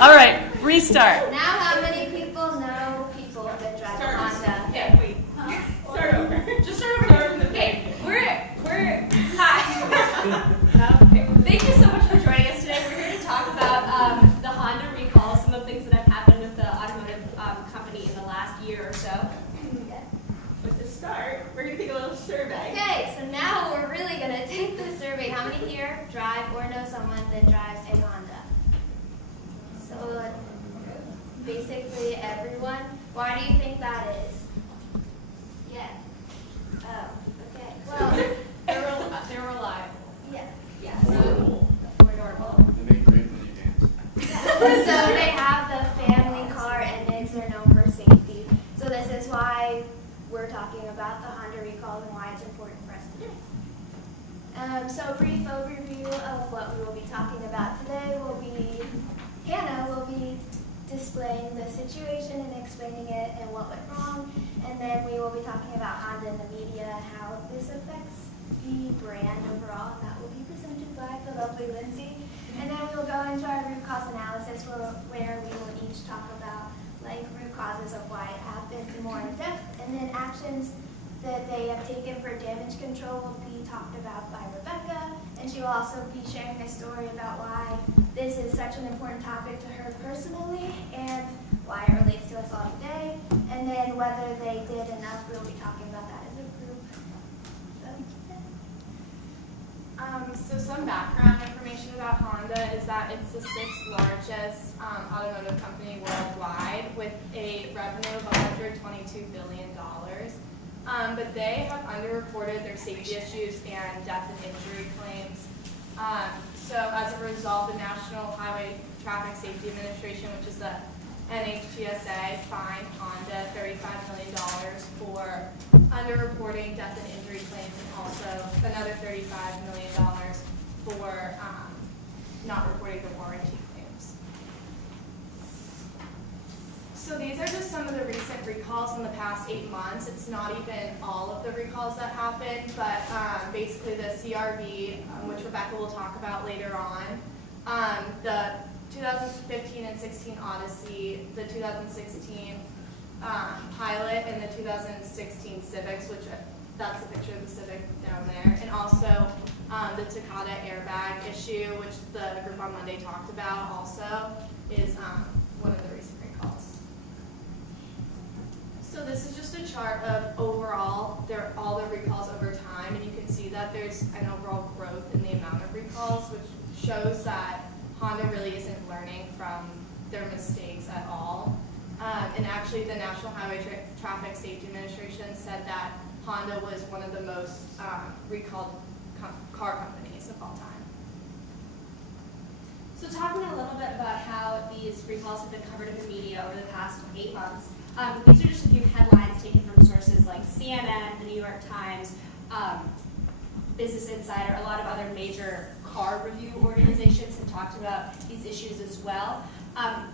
All right, restart. Now how many people know people that drive a Honda? Yeah, wait. Start over. Just start over from the beginning. We're hi. Okay. Thank you so much for joining us today. We're here to talk about the Honda recall, some of the things that have happened with the automotive company in the last year or so. But to start, we're going to take a little survey. Okay, so now we're really going to take the survey. How many here drive or know someone that drives a Honda? So basically everyone. Why do you think that is? Yeah. Oh, okay. Well, They're reliable. yeah. Yes. Affordable. They make great minivans. So they have the family car and they're known for safety. So this is why we're talking about the Honda recall and why it's important for us today. So a brief overview of what we will be talking about today will be, Hannah will be displaying the situation and explaining it and what went wrong, and then we will be talking about Honda in the media and how this affects the brand overall, and that will be presented by the lovely Lindsay. And then we will go into our root cause analysis where we will each talk about root causes of why it happened more in depth, and then actions that they have taken for damage control will be talked about by Rebecca, and she will also be sharing a story about why this is such an important topic to her personally and why it relates to us all today, and then whether they did enough, we'll be talking about that as a group. So some background information about Honda is that it's the 6th largest automotive company worldwide with a revenue of $122 billion. But they have underreported their safety issues and death and injury claims. So as a result, the National Highway Traffic Safety Administration, which is the NHTSA, fined Honda $35 million for underreporting death and injury claims, and also another $35 million for not reporting the warranty claims. So these are just some of the recent recalls in the past 8 months. It's not even all of the recalls that happened, but basically the CRV, which Rebecca will talk about later on, the 2015 and 16 Odyssey, the 2016 Pilot, and the 2016 Civics, which that's the picture of the Civic down there, and also the Takata airbag issue, which the group on Monday talked about also, is one of the recent recalls. So this is just a chart of overall, all the recalls over time, and you can see that there's an overall growth in the amount of recalls, which shows that Honda really isn't learning from their mistakes at all. And actually the National Highway Traffic Safety Administration said that Honda was one of the most recalled car companies of all time. So talking a little bit about how these recalls have been covered in the media over the past 8 months, these are just a few headlines taken from sources like CNN, the New York Times, Business Insider, a lot of other major car review organizations have talked about these issues as well.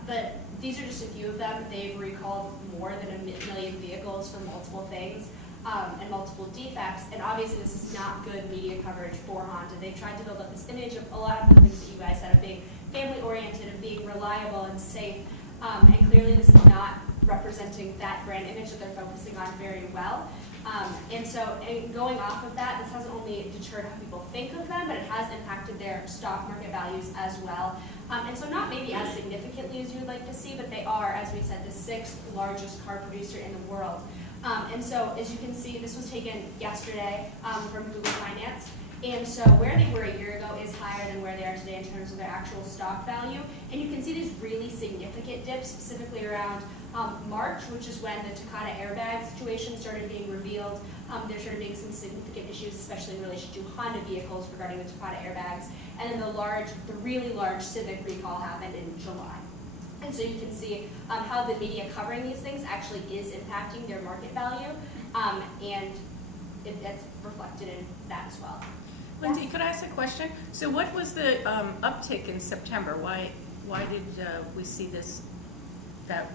But these are just a few of them. They've recalled more than 1 million vehicles for multiple things and multiple defects. And obviously this is not good media coverage for Honda. They've tried to build up this image of a lot of the things that you guys said, of being family-oriented, of being reliable and safe. And clearly this is not representing that brand image that they're focusing on very well. And going off of that, this hasn't only deterred how people think of them, but it has impacted their stock market values as well. And so not maybe as significantly as you would like to see, but they are, as we said, the 6th largest car producer in the world. And so as you can see, this was taken yesterday from Google Finance. And so where they were a year ago is higher than where they are today in terms of their actual stock value. And you can see these really significant dips, specifically around March, which is when the Takata airbag situation started being revealed. There started being some significant issues, especially in relation to Honda vehicles regarding the Takata airbags. And then the really large Civic recall happened in July. And so you can see how the media covering these things actually is impacting their market value, and that's reflected in that as well. Lindsay, could I ask a question? So what was the uptick in September? Why did we see that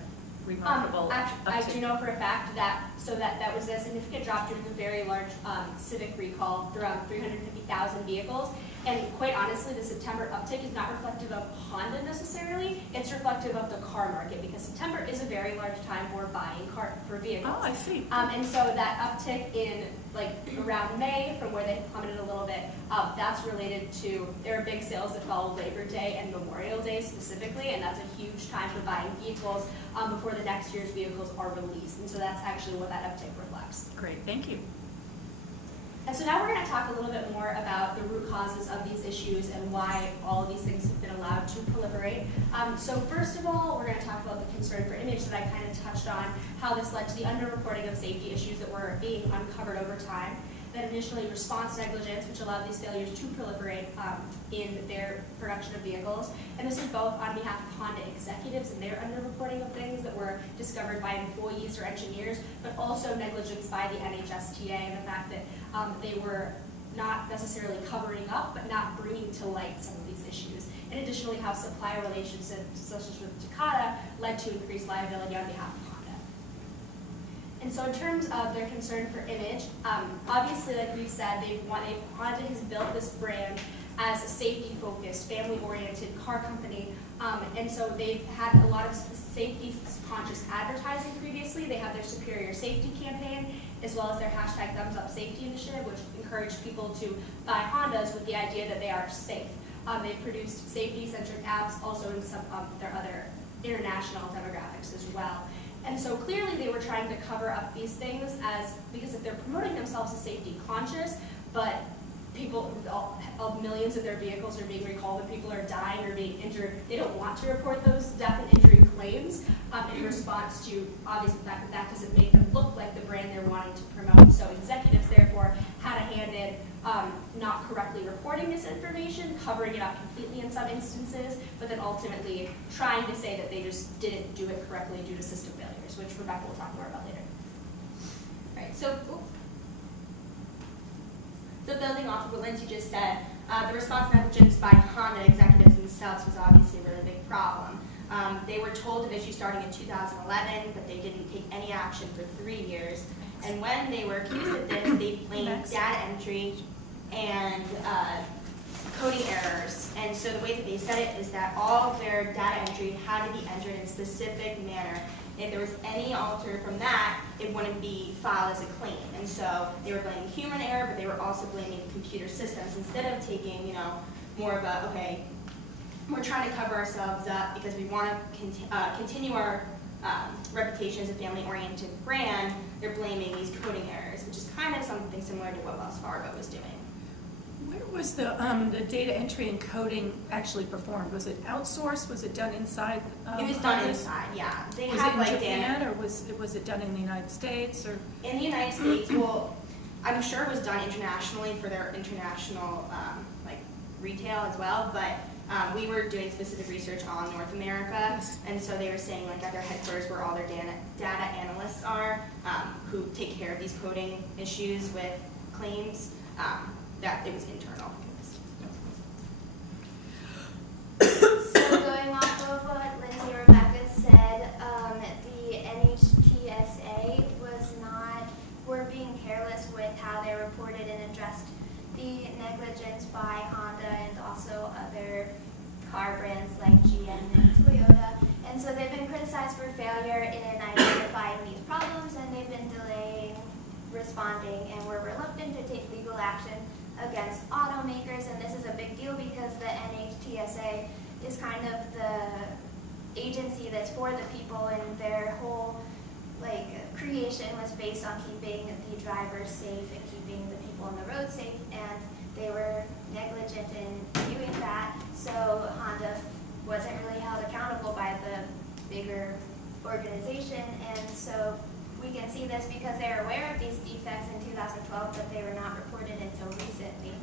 remarkable uptick? I do know for a fact that that was a significant drop due to the very large Civic recall, around 350,000 vehicles. And quite honestly, the September uptick is not reflective of Honda necessarily, it's reflective of the car market, because September is a very large time for buying for vehicles. Oh, I see. And so that uptick in like around May, from where they plummeted a little bit, that's related to, there are big sales that follow Labor Day and Memorial Day specifically, and that's a huge time for buying vehicles before the next year's vehicles are released. And so that's actually what that uptick reflects. Great, thank you. And so now we're going to talk a little bit more about the root causes of these issues and why all of these things have been allowed to proliferate. So first of all, we're going to talk about the concern for image that I kind of touched on, how this led to the underreporting of safety issues that were being uncovered over time. Then initially response negligence, which allowed these failures to proliferate in their production of vehicles. And this is both on behalf of Honda executives and their underreporting of things that were discovered by employees or engineers, but also negligence by the NHSTA and the fact that they were not necessarily covering up, but not bringing to light some of these issues. And additionally, how supplier relationships, such as with Takata, led to increased liability on behalf of Honda. And so in terms of their concern for image, obviously, like we've said, Honda has built this brand as a safety-focused, family-oriented car company. And so they've had a lot of safety-conscious advertising previously. They have their Superior Safety campaign, as well as their hashtag Thumbs Up Safety initiative, which encouraged people to buy Hondas with the idea that they are safe. They've produced safety-centric apps also in some of their other international demographics as well. And so clearly they were trying to cover up these things because if they're promoting themselves as safety conscious, but millions of their vehicles are being recalled and people are dying or being injured, they don't want to report those death and injury claims in response to obviously the fact that that doesn't make them look like the brand they're wanting to promote. So executives therefore had a hand in not correctly reporting this information, covering it up completely in some instances, but then ultimately trying to say that they just didn't do it correctly due to system failures, which Rebecca will talk more about later. All right, so building off of what Lindsay just said, the response negligence by Honda executives themselves was obviously a really big problem. They were told of issues starting in 2011, but they didn't take any action for 3 years. And when they were accused of this, they blamed data entry and coding errors. And so the way that they said it is that all of their data entry had to be entered in a specific manner. If there was any alter from that, it wouldn't be filed as a claim. And so they were blaming human error, but they were also blaming computer systems instead of taking, more of a, okay, we're trying to cover ourselves up because we want to continue our reputation as a family-oriented brand. They're blaming these coding errors, which is kind of something similar to what Wells Fargo was doing. Where was the data entry and coding actually performed? Was it outsourced? Was it done inside? It was done inside, yeah. They was have it in like Japan, or was it done in the United States? Or in the United States? Well, I'm sure it was done internationally for their international retail as well, but we were doing specific research on North America, yes. And so they were saying at their headquarters where all their data analysts are, who take care of these coding issues with claims, that it was internal. So going off of what Lindsay and Rebecca said, the NHTSA were being careless with how they reported and addressed the negligence by Honda and also other car brands like GM and Toyota. And so they've been criticized for failure in identifying these problems, and they've been delaying responding and were reluctant to take legal action against automakers. And this is a big deal because the NHTSA is kind of the agency that's for the people, and their whole creation was based on keeping the drivers safe and keeping the people on the road safe, and they were negligent in doing that. So Honda wasn't really held accountable by the bigger organization, and so we can see this because they were aware of these defects in 2012, but they were not reported until recently.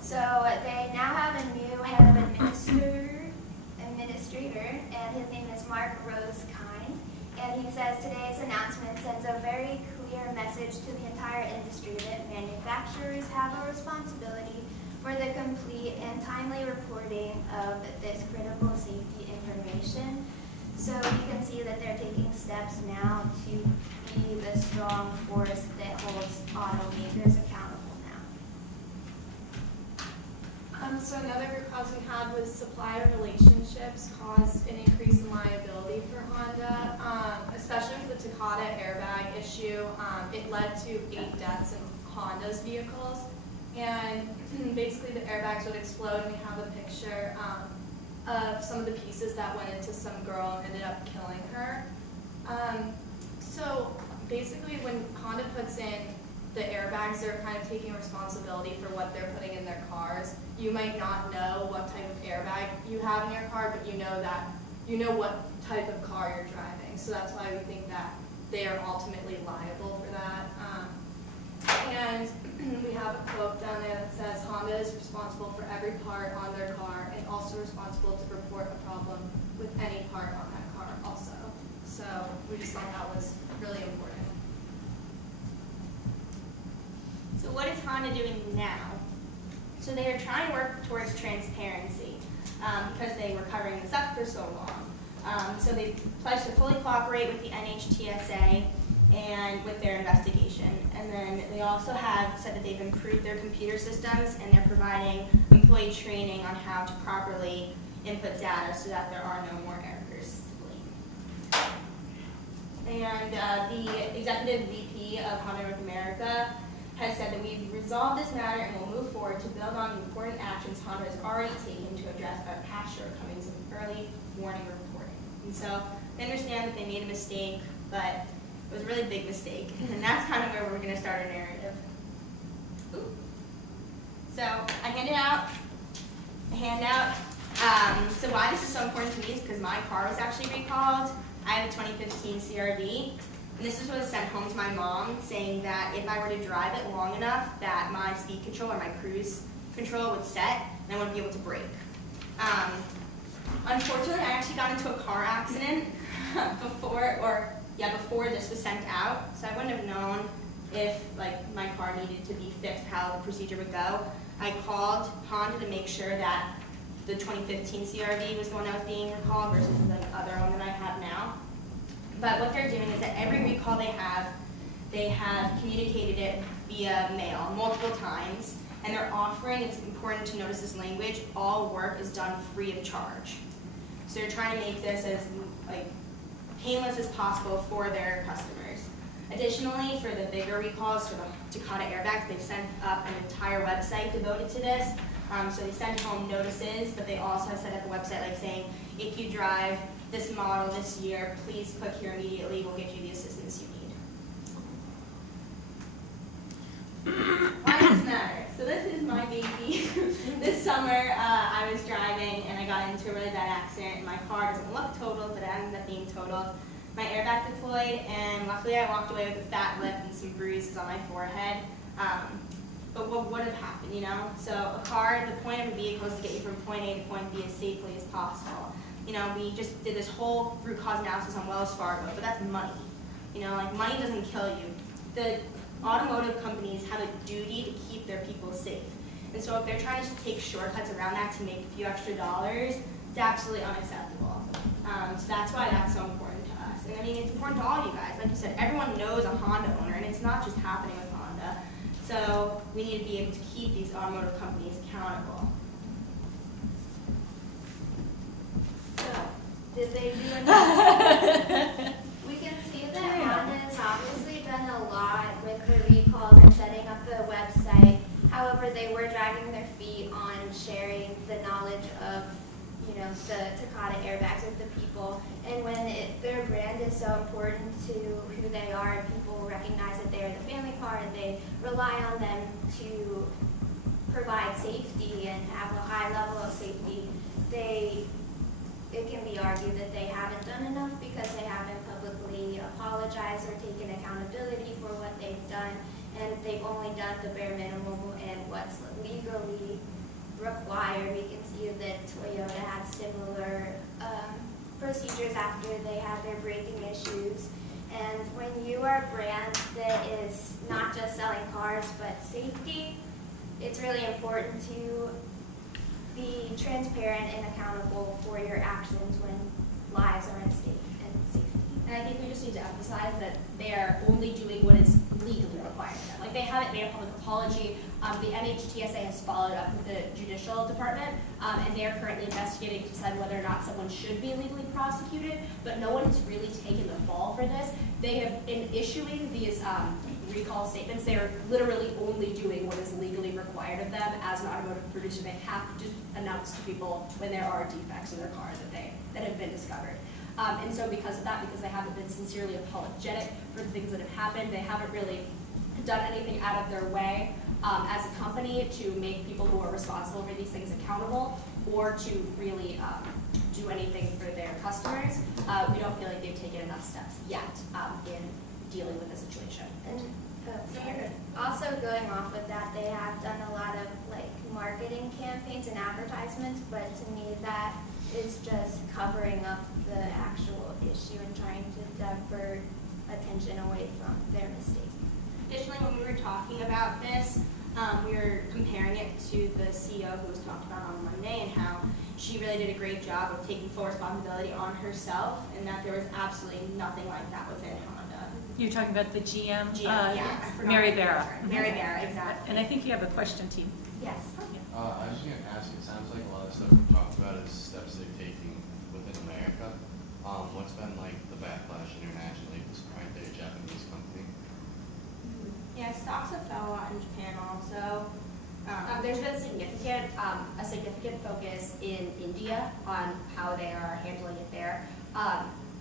So they now have a new head of administrator, and his name is Mark Rosekind. And he says today's announcement sends a very clear message to the entire industry that manufacturers have a responsibility for the complete and timely reporting of this critical safety information. So you can see that they're taking steps now to be the strong force that holds automakers accountable now. So another cause we had was supplier relationships caused an increase in liability for Honda, especially with the Takata airbag issue. It led to 8 deaths in Honda's vehicles, and basically the airbags would explode, and we have a picture of some of the pieces that went into some girl and ended up killing her. So basically when Honda puts in the airbags, they're kind of taking responsibility for what they're putting in their cars. You might not know what type of airbag you have in your car, but you know what type of car you're driving. So that's why we think that they are ultimately liable for that. And we have a quote down there that says, Honda is responsible for every part on their car and also responsible to report a problem with any part on that car also. So we just thought that was really important. So what is Honda doing now? So they are trying to work towards transparency because they were covering this up for so long. So they pledged to fully cooperate with the NHTSA and with their investigation. And then they also have said that they've improved their computer systems and they're providing employee training on how to properly input data so that there are no more errors to blame. And the executive VP of Honda North America has said that we've resolved this matter and will move forward to build on the important actions Honda has already taken to address our past shortcomings of early warning reporting. And so they understand that they made a mistake, but it was a really big mistake. And that's kind of where we're going to start our narrative. Ooh. So I handed out a handout. So why this is so important to me is because my car was actually recalled. I have a 2015 CRV. And this is what was sent home to my mom, saying that if I were to drive it long enough, that my speed control or my cruise control would set, and I wouldn't be able to brake. Unfortunately, I actually got into a car accident before this was sent out, so I wouldn't have known if my car needed to be fixed, how the procedure would go. I called Honda to make sure that the 2015 CRV was the one that was being recalled versus the other one that I have now. But what they're doing is that every recall they have communicated it via mail multiple times, and they're offering, it's important to notice this language, all work is done free of charge. So they're trying to make this as painless as possible for their customers. Additionally, for the bigger recalls, for the Takata airbags, they've sent up an entire website devoted to this. So they send home notices, but they also have set up a website saying, if you drive this model this year, please click here immediately, we'll get you the assistance you need. Why does this matter? So this is my baby. This summer, I was driving and I got into a really bad accident. My car doesn't look totaled, but it ended up being totaled. My airbag deployed, and luckily I walked away with a fat lip and some bruises on my forehead. But what would have happened, you know? So a car, the point of a vehicle is to get you from point A to point B as safely as possible. You know, we just did this whole root cause analysis on Wells Fargo, but that's money. You know, money doesn't kill you. The automotive companies have a duty to keep their people safe. And so if they're trying to take shortcuts around that to make a few extra dollars, it's absolutely unacceptable. So that's why that's so important to us. And I mean, it's important to all you guys. Like you said, everyone knows a Honda owner, and it's not just happening with Honda. So we need to be able to keep these automotive companies accountable. Did they do enough? We can see that Honda has obviously done a lot with the recalls and setting up the website. However, they were dragging their feet on sharing the knowledge of, the Takata airbags with the people. And when their brand is so important to who they are, and people recognize that they are the family car and they rely on them to provide safety and have a high level of safety, it can be argued that they haven't done enough because they haven't publicly apologized or taken accountability for what they've done, and they've only done the bare minimum and what's legally required. We can see that Toyota had similar procedures after they had their braking issues. And when you are a brand that is not just selling cars but safety, it's really important to be transparent and accountable for your actions when lives are at stake and safety. And I think we just just need to emphasize that they are only doing what is legally required of them. Like, they haven't made a public apology. The NHTSA has followed up with the judicial department, and they are currently investigating to decide whether or not someone should be legally prosecuted, but no one has really taken the fall for this. They have been issuing these recall statements. They are literally only doing what is legally required of them as an automotive producer. They have to announce to people when there are defects in their car that have been discovered. And so because of that, because they haven't been sincerely apologetic for the things that have happened, they haven't really done anything out of their way as a company to make people who are responsible for these things accountable, or to really do anything for their customers. We don't feel like they've taken enough steps yet in dealing with the situation. And also going off of that, they have done a lot of like marketing campaigns and advertisements, but to me that is just covering up the actual issue and trying to divert attention away from their mistake. Additionally, when we were talking about this, we were comparing it to the CEO who was talked about on Monday, and how she really did a great job of taking full responsibility on herself, and that there was absolutely nothing like that within Honda. You're talking about the GM? Yeah, I forgot Mary her name. Barra. Mary Barra, exactly. And I think you have a question, team. Yes. I was just going to ask, it sounds like a lot of stuff we talked about is steps they're taking within America. What's been like the backlash internationally, despite they're a Japanese company? Yeah, stocks have fell a lot in Japan also. There's been a significant focus in India on how they are handling it there.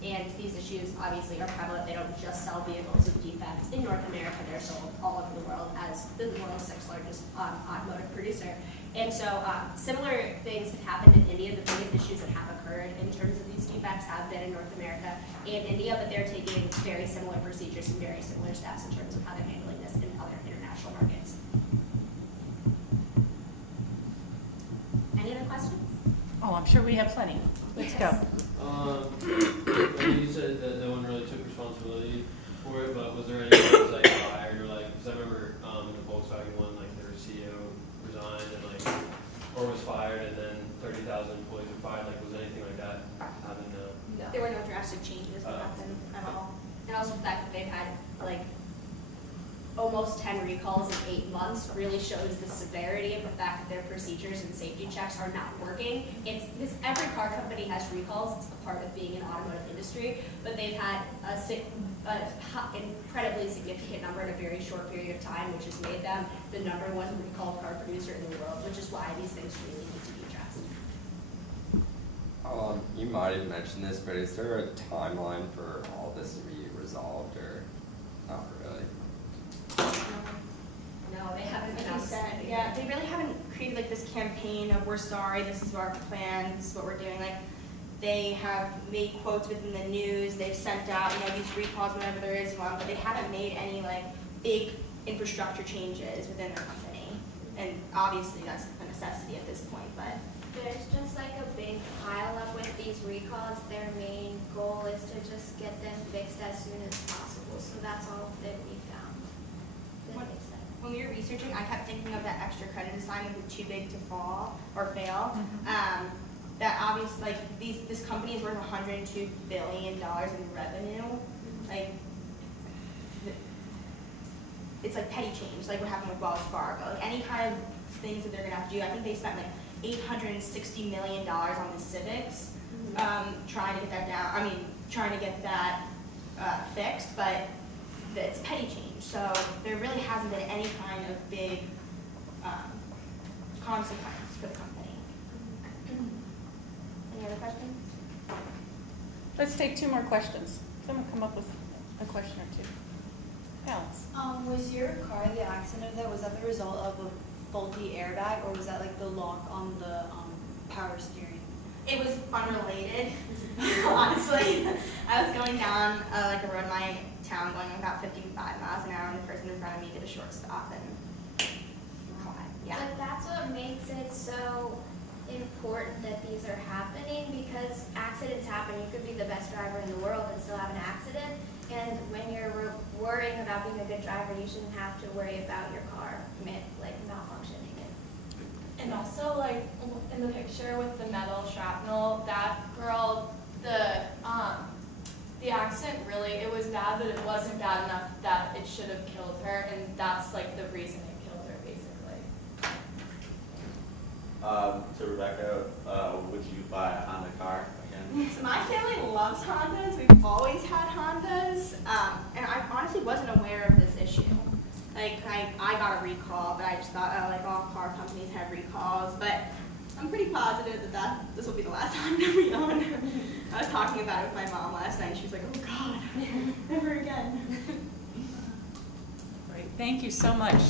And these issues obviously are prevalent. They don't just sell vehicles with defects in North America. They're sold all over the world as the world's 6th largest automotive producer. And so similar things have happened in India. The biggest issues that have occurred in terms of these defects have been in North America and India, but they're taking very similar procedures and very similar steps in terms of how they're handling this in other international markets. Any other questions? Oh, I'm sure we have plenty. Let's go. I mean, you said that no one really took responsibility for it, but was there anyone that was like fired, or like, because I remember in the Volkswagen one, like their CEO resigned and like, or was fired, and then 30,000 employees were fired. Like, was anything like that happening? No. There were no drastic changes, nothing at all. And also the fact that they've had like almost 10 recalls in 8 months really shows the severity of the fact that their procedures and safety checks are not working. It's this, every car company has recalls. It's a part of being an automotive industry, but they've had an incredibly significant number in a very short period of time, which has made them the #1 recalled car producer in the world, which is why these things really need to be addressed. You might have mentioned this, but is there a timeline for all this to be resolved, or not really? No, they haven't Like you announced said, anything. yeah, they really haven't created like this campaign of we're sorry, this is our plan, this is what we're doing. Like, they have made quotes within the news, they've sent out, these recalls whenever there is one, but they haven't made any like big infrastructure changes within their company. And obviously that's a necessity at this point, but There's just like a big pile up with these recalls. Their main goal is to just get them fixed as soon as possible. So that's all that we found. That makes sense. when we were researching, I kept thinking of that extra credit assignment with too big to fall or fail. That obviously, like, this company is worth $102 billion in revenue. Like, it's like petty change, like what happened with Wells Fargo. Like, any kind of things that they're gonna have to do. I think they spent like $860 million on the Civics, trying to get that down. I mean, trying to get that fixed, but it's petty change. So there really hasn't been any kind of big consequence for the company. Any other questions? Let's take 2 more questions. Someone come up with a question or 2. Alex. Was your car, the accident of that, was that the result of a faulty airbag, or was that like the lock on the power steering? It was unrelated, honestly. I was going down like a road in my town going about 55 miles an hour, and the person in front of me did a short stop and collided. Yeah. But that's what makes it so important that these are happening, because accidents happen. You could be the best driver in the world and still have an accident. And when you're worrying about being a good driver, you shouldn't have to worry about your car malfunctioning. And also, like, in the picture with the metal shrapnel, that girl, the accident really, it bad, but it wasn't bad enough that it should have killed her, and that's like the reason it killed her, basically. So Rebecca, would you buy a Honda car again? So my family loves Hondas. We've always had Hondas, and I honestly wasn't aware of this issue. Like I got a recall, but I just thought, oh, like all car companies have recalls. But I'm pretty positive that this will be the last Honda we own. I was talking about it with my mom last night. She was like, oh God, never again. Great, thank you so much.